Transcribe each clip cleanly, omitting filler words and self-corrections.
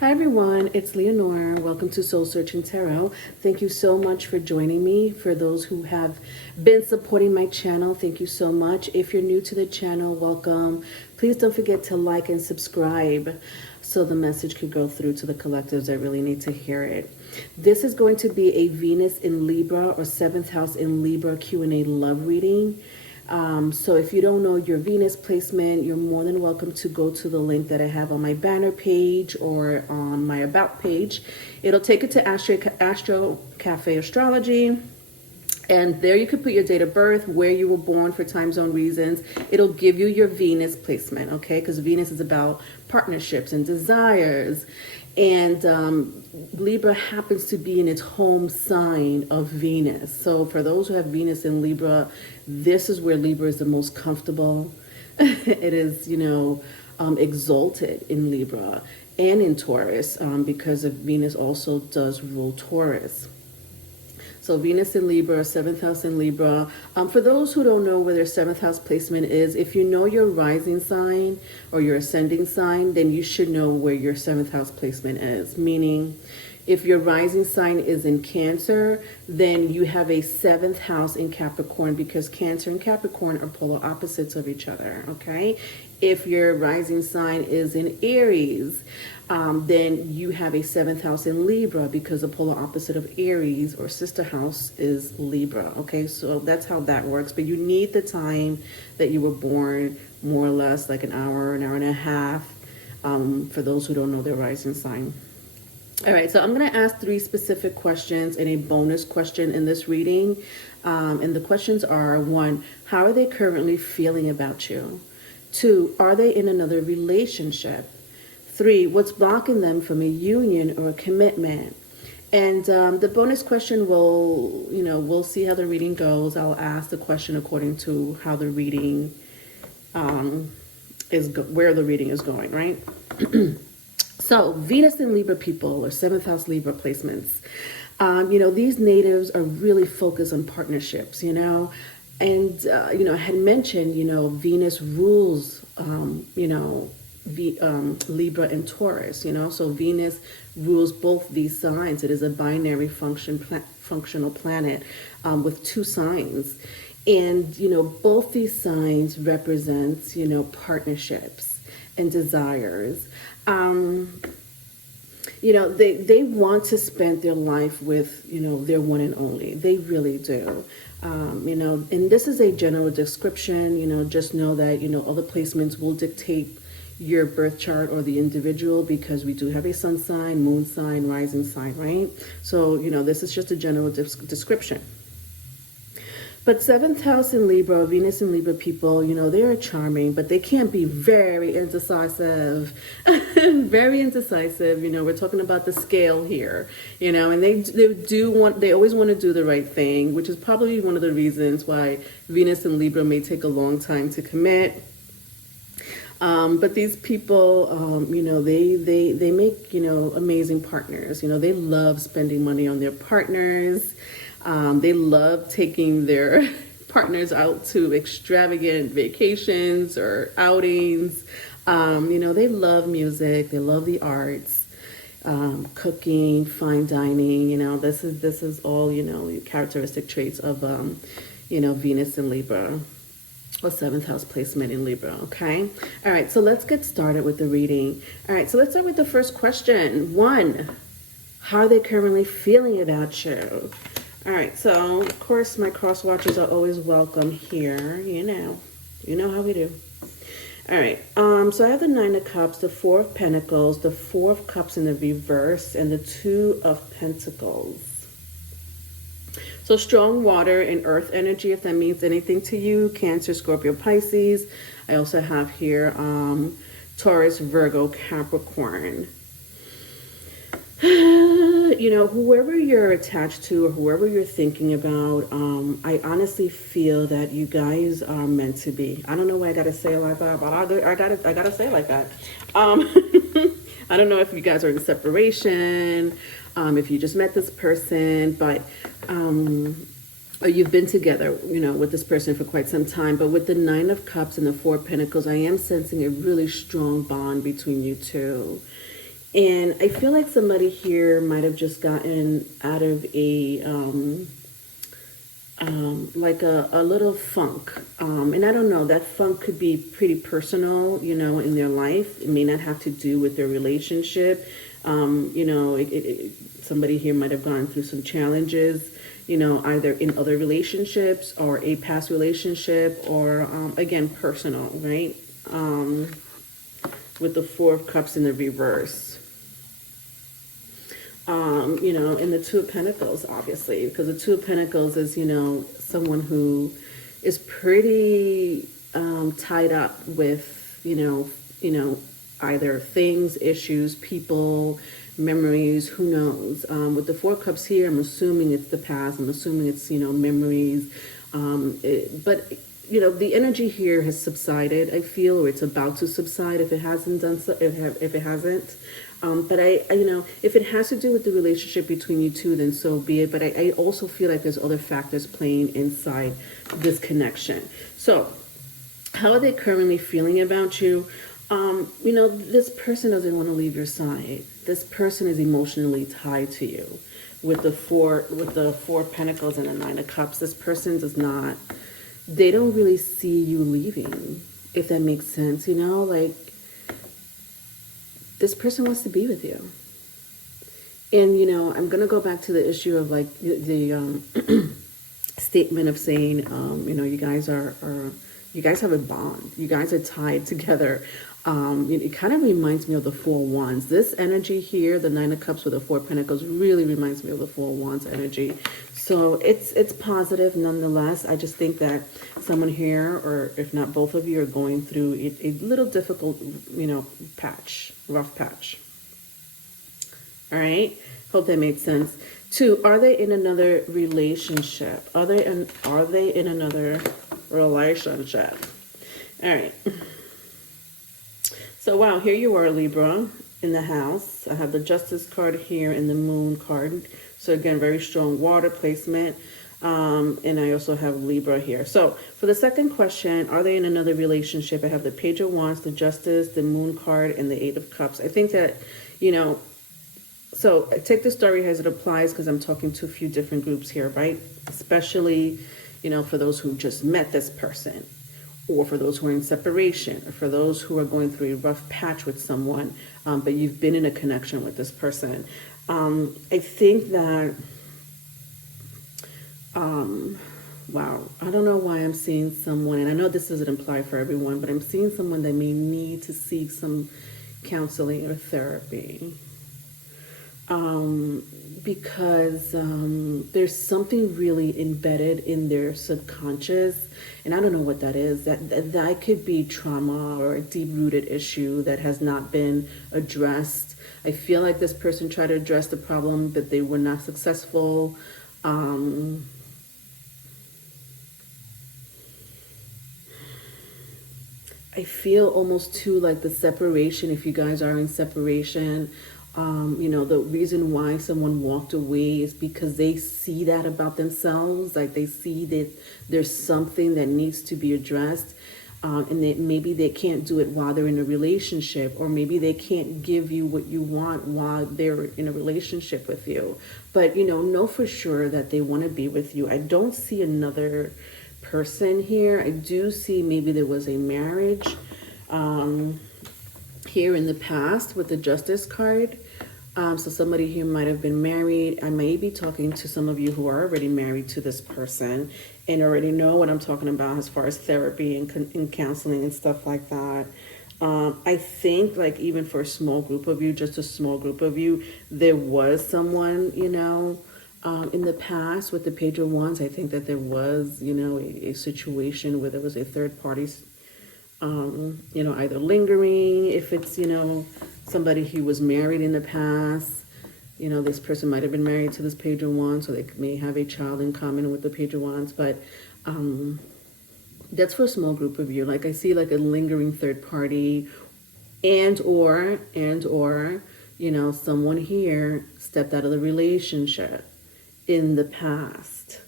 Hi everyone, it's Leonore. Welcome to Soul Searching Tarot. Thank you so much for joining me. For those who have been supporting my channel, thank you so much. If you're new to the channel, welcome. Please don't forget to like and subscribe so the message could go through to the collectives that really need to hear it. This is going to be a Venus in Libra or 7th house in Libra Q&A love reading. So if you don't know your Venus placement, you're more than welcome to go to the link that I have on my banner page or on my about page. It'll take you to Astro Cafe Astrology. And there you can put your date of birth, where you were born for time zone reasons. It'll give you your Venus placement, okay? Because Venus is about partnerships and desires. And Libra happens to be in its home sign of Venus. So for those who have Venus in Libra, this is where Libra is the most comfortable. It is, exalted in Libra and in Taurus because of Venus also does rule Taurus. So Venus in Libra, 7th house in Libra. For those who don't know where their 7th house placement is, if you know your rising sign or your ascending sign, then you should know where your 7th house placement is. Meaning, if your rising sign is in Cancer, then you have a 7th house in Capricorn because Cancer and Capricorn are polar opposites of each other, okay? If your rising sign is in Aries, then you have a 7th house in Libra because the polar opposite of Aries or sister house is Libra, okay? So that's how that works. But you need the time that you were born, more or less like an hour and a half, for those who don't know their rising sign. All right, so I'm going to ask 3 specific questions and a bonus question in this reading. And the questions are: 1, how are they currently feeling about you? 2, are they in another relationship? 3, what's blocking them from a union or a commitment? And the bonus question will, we'll see how the reading goes. I'll ask the question according to how the reading where the reading is going, right? So Venus in Libra people or 7th house Libra placements, these natives are really focused on partnerships, and, I had mentioned, Venus rules, Libra and Taurus, so Venus rules both these signs. It is a binary functional planet with 2 signs. And, both these signs represents, partnerships and desires. They want to spend their life with, their one and only. They really do. And this is a general description, just know that, other placements will dictate your birth chart or the individual because we do have a sun sign, moon sign, rising sign, right? So, this is just a general description. But 7th house in Libra, Venus in Libra people, they're charming, but they can be very indecisive. Very indecisive. We're talking about the scale here, and they always want to do the right thing, which is probably one of the reasons why Venus in Libra may take a long time to commit. But these people, they make, amazing partners. They love spending money on their partners. They love taking their partners out to extravagant vacations or outings. They love music. They love the arts, cooking, fine dining. This is all, characteristic traits of, Venus in Libra or 7th house placement in Libra. Okay. All right. So let's get started with the reading. All right. So let's start with the first question. 1, how are they currently feeling about you? All right, so of course my cross watchers are always welcome here. You know how we do. All right, so I have the 9 of Cups, the 4 of Pentacles, the 4 of Cups in the reverse, and the 2 of Pentacles. So strong water and earth energy, if that means anything to you. Cancer, Scorpio, Pisces. I also have here Taurus, Virgo, Capricorn. Whoever you're attached to or whoever you're thinking about, I honestly feel that you guys are meant to be. I don't know why I gotta say it like that, but I gotta say it like that. I don't know if you guys are in separation, if you just met this person, but or you've been together, with this person for quite some time. But with the 9 of Cups and the 4 of Pentacles, I am sensing a really strong bond between you two. And I feel like somebody here might have just gotten out of a like a little funk. And I don't know, that funk could be pretty personal, in their life. It may not have to do with their relationship. Somebody here might have gone through some challenges, either in other relationships or a past relationship or, again, personal, right? With the Four of Cups in the reverse. And the Two of Pentacles, obviously, because the Two of Pentacles is, someone who is pretty tied up with, either things, issues, people, memories, who knows. With the Four Cups here, I'm assuming it's the past. I'm assuming it's, memories. But the energy here has subsided, I feel, or it's about to subside if it hasn't done so, if it hasn't. But if it has to do with the relationship between you two, then so be it. But I also feel like there's other factors playing inside this connection. So how are they currently feeling about you? This person doesn't want to leave your side. This person is emotionally tied to you. With the Four of Pentacles and the Nine of Cups, this person does not, they don't really see you leaving, if that makes sense, like, this person wants to be with you. And, I'm going to go back to the issue of, like, the statement of saying, you guys you guys have a bond. You guys are tied together. It kind of reminds me of the Four of Wands. This energy here, the Nine of Cups with the Four of Pentacles, really reminds me of the Four of Wands energy. So it's positive nonetheless. I just think that someone here, or if not both of you, are going through a little difficult, rough patch. All right. Hope that made sense. 2, are they in another relationship? Are they in another relationship? All right. So, wow, here you are, Libra, in the house. I have the Justice card here and the Moon card. So, again, very strong water placement. And I also have Libra here. So, for the second question, are they in another relationship? I have the Page of Wands, the Justice, the Moon card, and the Eight of Cups. I think that, so take the story as it applies because I'm talking to a few different groups here, right? Especially, for those who just met this person, or for those who are in separation, or for those who are going through a rough patch with someone, but you've been in a connection with this person. I think that, wow, I don't know why I'm seeing someone, and I know this doesn't apply for everyone, but I'm seeing someone that may need to seek some counseling or therapy. Because there's something really embedded in their subconscious, and I don't know what that is. That could be trauma or a deep-rooted issue that has not been addressed. I feel like this person tried to address the problem, but they were not successful. I feel almost too like the separation, if you guys are in separation, the reason why someone walked away is because they see that about themselves. Like they see that there's something that needs to be addressed. And that maybe they can't do it while they're in a relationship, or maybe they can't give you what you want while they're in a relationship with you. But, know for sure that they want to be with you. I don't see another person here. I do see maybe there was a marriage here in the past with the Justice card. So somebody here might have been married. I may be talking to some of you who are already married to this person and already know what I'm talking about as far as therapy and counseling and stuff like that. I think like even for a small group of you, just a small group of you, there was someone, in the past with the Page of Wands. I think that there was, a situation where there was a third party, either lingering, if it's, somebody who was married in the past. This person might have been married to this Page of Wands, so they may have a child in common with the Page of Wands. But that's for a small group of you. Like I see like a lingering third party, and or someone here stepped out of the relationship in the past.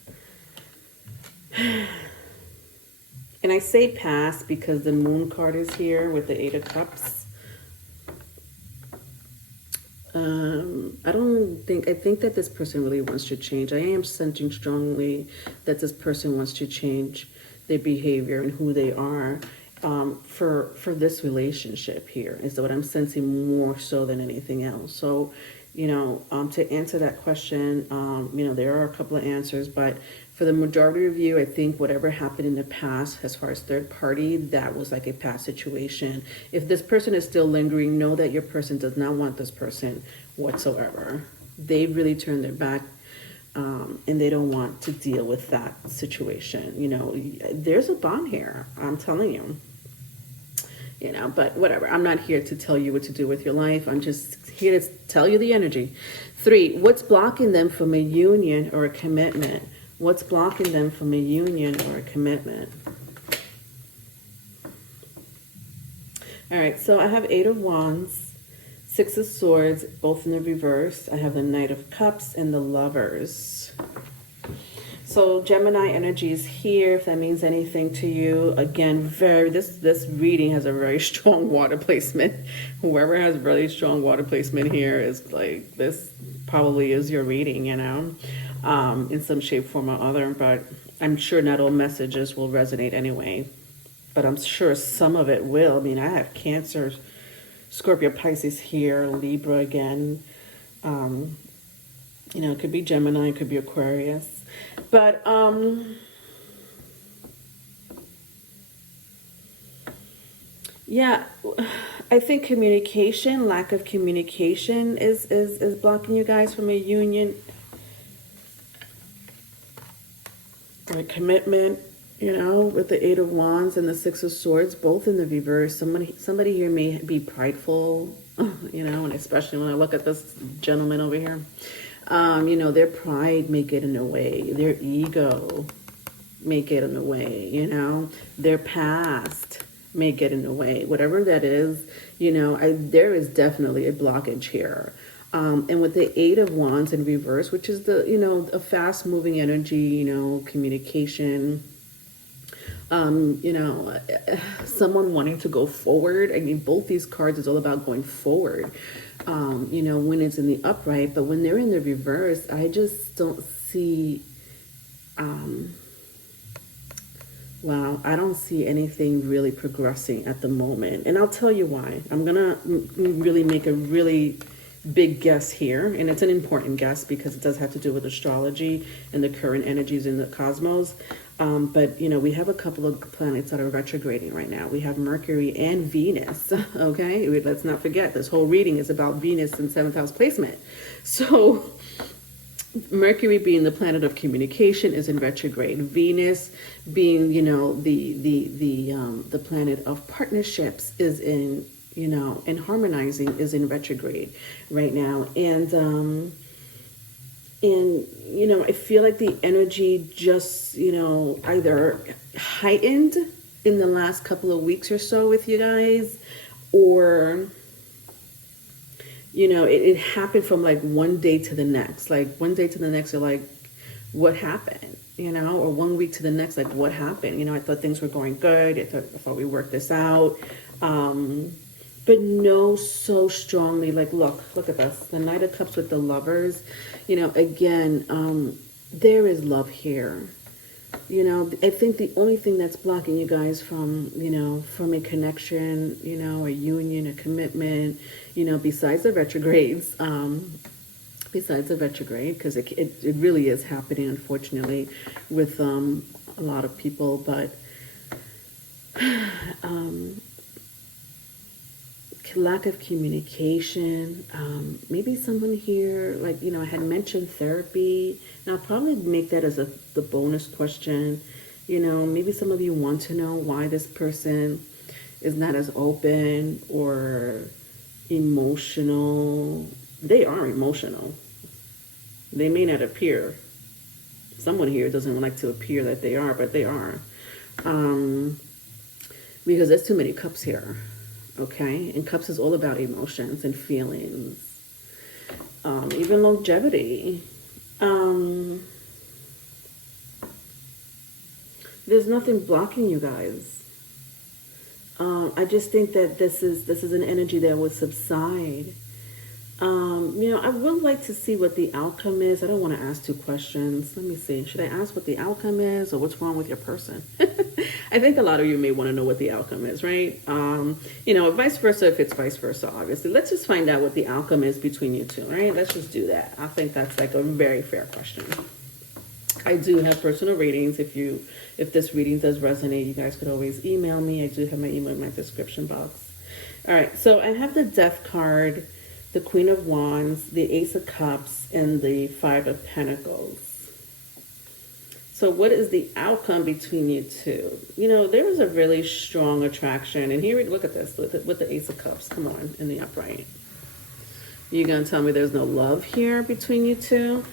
And I say past because the Moon card is here with the Eight of Cups. I think that this person really wants to change. I am sensing strongly that this person wants to change their behavior and who they are, for this relationship here, is what I'm sensing more so than anything else. So, to answer that question, there are a couple of answers, but for the majority of you, I think whatever happened in the past, as far as third party, that was like a past situation. If this person is still lingering, know that your person does not want this person whatsoever. They really turned their back, and they don't want to deal with that situation. There's a bond here, I'm telling you. But whatever. I'm not here to tell you what to do with your life. I'm just here to tell you the energy. 3, what's blocking them from a union or a commitment? What's blocking them from a union or a commitment? All right, so I have 8 of Wands, 6 of Swords, both in the reverse. I have the Knight of Cups and the Lovers. So Gemini energy is here, if that means anything to you. Again, this reading has a very strong water placement. Whoever has really strong water placement here is like, this probably is your reading, in some shape, form, or other. But I'm sure not all messages will resonate anyway. But I'm sure some of it will. I mean, I have Cancer, Scorpio, Pisces here, Libra again. It could be Gemini, it could be Aquarius. But yeah, I think communication, lack of communication is blocking you guys from a union or a commitment, with the 8 of Wands and the 6 of Swords, both in the reverse. Somebody here may be prideful, and especially when I look at this gentleman over here. Their pride may get in the way. Their ego may get in the way, Their past may get in the way. Whatever that is, there is definitely a blockage here. And with the 8 of Wands in reverse, which is a fast-moving energy, communication, someone wanting to go forward. I mean, both these cards is all about going forward. When it's in the upright, but when they're in the reverse, I just don't see, I don't see anything really progressing at the moment. And I'll tell you why. I'm going to really make a really big guess here, and it's an important guess because it does have to do with astrology and the current energies in the cosmos. But we have a couple of planets that are retrograding right now. We have Mercury and Venus. Okay, let's not forget this whole reading is about Venus in 7th house placement. So Mercury, being the planet of communication, is in retrograde. Venus, being the planet of partnerships, is in and harmonizing, is in retrograde right now. And I feel like the energy just, either heightened in the last couple of weeks or so with you guys, or, it happened from like one day to the next. Like one day to the next, you're like, what happened? Or 1 week to the next, like, what happened? I thought things were going good. I thought we worked this out. But know so strongly, like, look at this. The Knight of Cups with the Lovers. Again, there is love here. I think the only thing that's blocking you guys from a connection, a union, a commitment, besides the retrogrades, because it really is happening, unfortunately, with a lot of people, but lack of communication. Maybe someone here, like, I had mentioned therapy. Now, I'll probably make that as the bonus question. Maybe some of you want to know why this person is not as open or emotional. They are emotional. They may not appear. Someone here doesn't like to appear that they are, but they are. Because there's too many cups here. Okay, and cups is all about emotions and feelings, even longevity. There's nothing blocking you guys. I just think that this is an energy that will subside. I would like to see what the outcome is. I don't want to ask two questions. Let me see. Should I ask what the outcome is or what's wrong with your person? I think a lot of you may want to know what the outcome is, right? Vice versa if it's vice versa, obviously. Let's just find out what the outcome is between you two, right? Let's just do that. I think that's like a very fair question. I do have personal readings. If this reading does resonate, you guys could always email me. I do have my email in my description box. All right, so I have the Death card, the Queen of Wands, the Ace of Cups, and the Five of Pentacles. So what is the outcome between you two? There is a really strong attraction. And here, look at this, with the Ace of Cups. Come on, in the upright. You're going to tell me there's no love here between you two?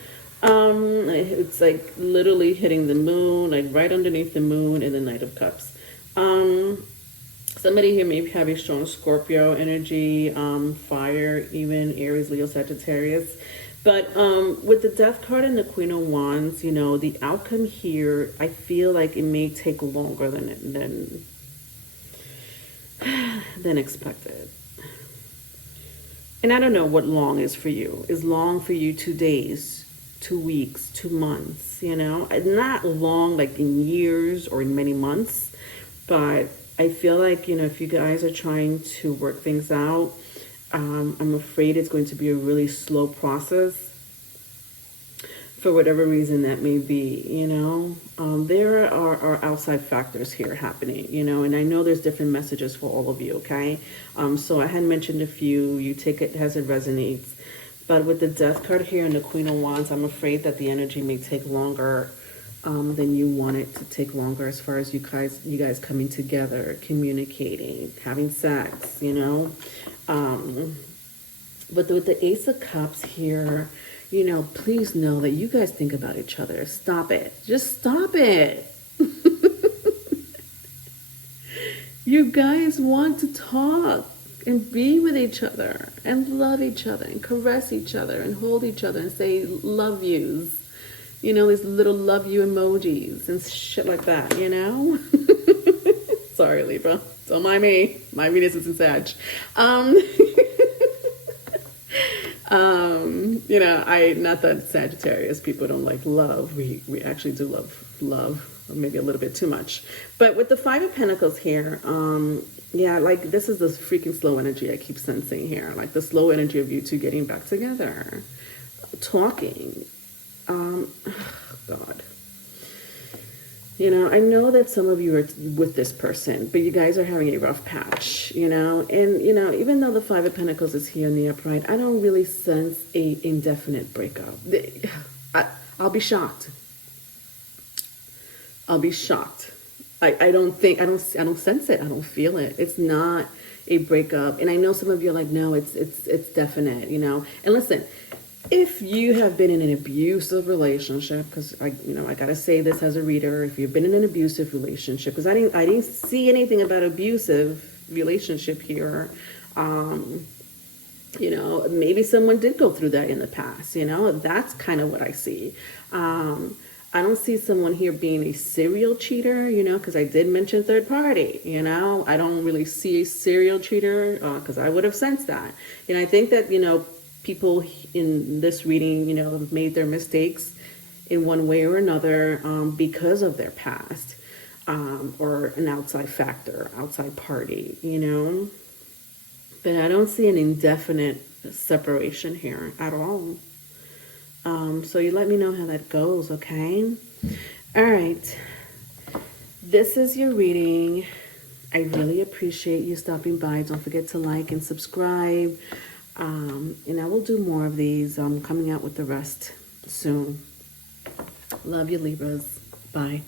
It's like literally hitting the moon, like right underneath the moon in the Knight of Cups. Somebody here may have a strong Scorpio energy, fire, even Aries, Leo, Sagittarius. But with the Death card and the Queen of Wands, the outcome here, I feel like it may take longer than expected. And I don't know what long is for you. Is long for you 2 days, 2 weeks, 2 months, Not long like in years or in many months, but I feel like, if you guys are trying to work things out, I'm afraid it's going to be a really slow process for whatever reason that may be, There are outside factors here happening, and I know there's different messages for all of you, okay? So I had mentioned a few. You take it as it resonates. But with the Death card here and the Queen of Wands, I'm afraid that the energy may take longer than you want it to take longer, as far as you guys coming together, communicating, having sex, But with the Ace of Cups here, please know that you guys think about each other. Stop it. Just stop it. You guys want to talk and be with each other and love each other and caress each other and hold each other and say love yous. These little love you emojis and shit like that, Sorry, Libra. Don't mind me. My Venus is in Sag. Not that Sagittarius people don't like love. We actually do love, or maybe a little bit too much. But with the Five of Pentacles here, this is the freaking slow energy I keep sensing here. Like the slow energy of you two getting back together, talking. God. I know that some of you are with this person, but you guys are having a rough patch, and, even though the Five of Pentacles is here in the upright, I don't really sense a indefinite breakup. I'll be shocked. I don't sense it. I don't feel it. It's not a breakup. And I know some of you are like, no, it's definite, And listen, if you have been in an abusive relationship, because I gotta say this as a reader, if you've been in an abusive relationship, because I didn't see anything about abusive relationship here. Maybe someone did go through that in the past. That's kind of what I see. I don't see someone here being a serial cheater, because I did mention third party, I don't really see a serial cheater, because I would have sensed that. And I think that, people in this reading, have made their mistakes in one way or another because of their past or an outside factor, outside party, But I don't see an indefinite separation here at all. So you let me know how that goes, okay? All right. This is your reading. I really appreciate you stopping by. Don't forget to like and subscribe. And I will do more of these. I'm coming out with the rest soon. Love you, Libras. Bye.